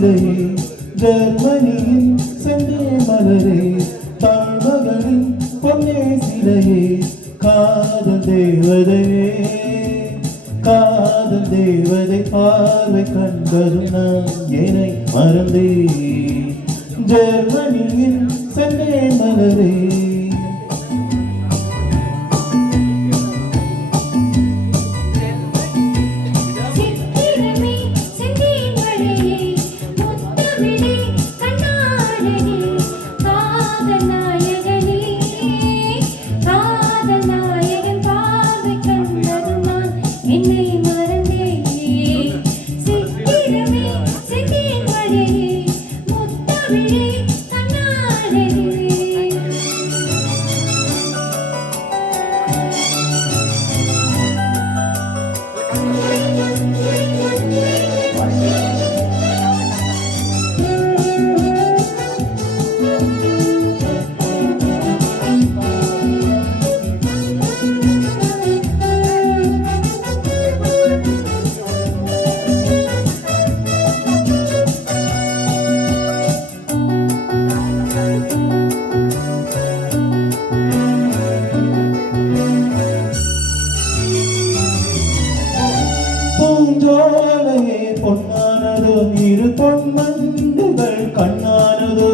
சிலையே ஜெர்மனியின் செந்தே மலரே தமிழ்மகனின் பொன்னே சிலையே காதல் தேவதையே காதல் தேவதை பார்வை கண்டதும் நான் என்னை மறந்தே ஜெர்மனியின் செந்தே மலரே பூஞ்சோலையே பொன்னானதோ இரு பொன்மண்டுகள் கண்ணானதோ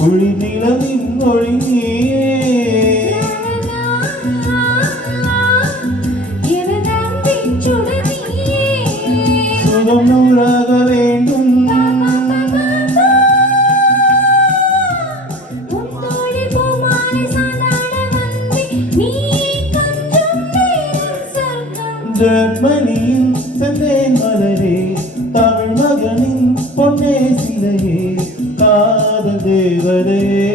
குழி நிலவின் ஒளியே நூறாக வேண்டும் ஜெர்மனியின் செந்தே மலரே தமிழ் மகனின் பொன்னே சிலையே காதல் தேவதையே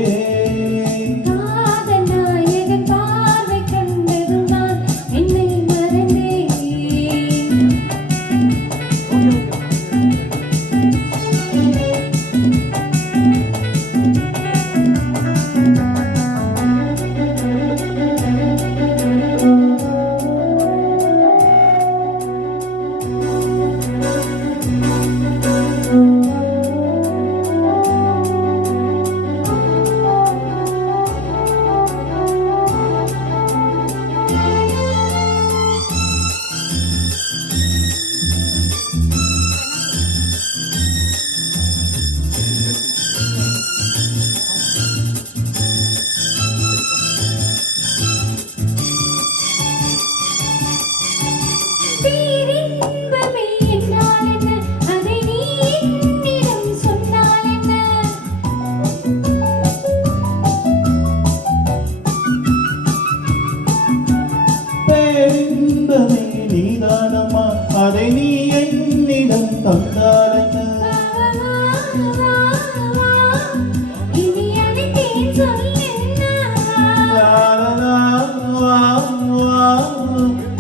நீதானம்மா அதை நீ என்னிடம் தந்தாலென்ன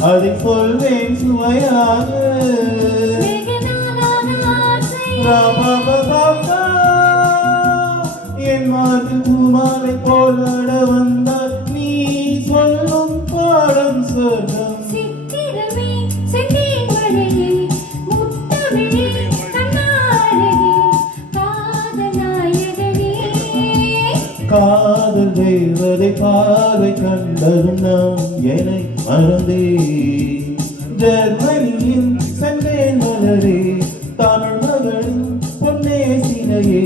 அதை சொல்வேன் சுவையாக என் மார்க்கு பூமாலை போலாட வந்தால் நீ சொல்லும் பாடம் சொர்க்கம் காதல் தேவதை பார்வை கண்டதும் நான் என்னை மறந்தே ஜெர்மனியின் செந்தே மலரே தமிழ் மகனின் பொன்னே சிலையே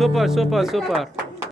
Super, super, super.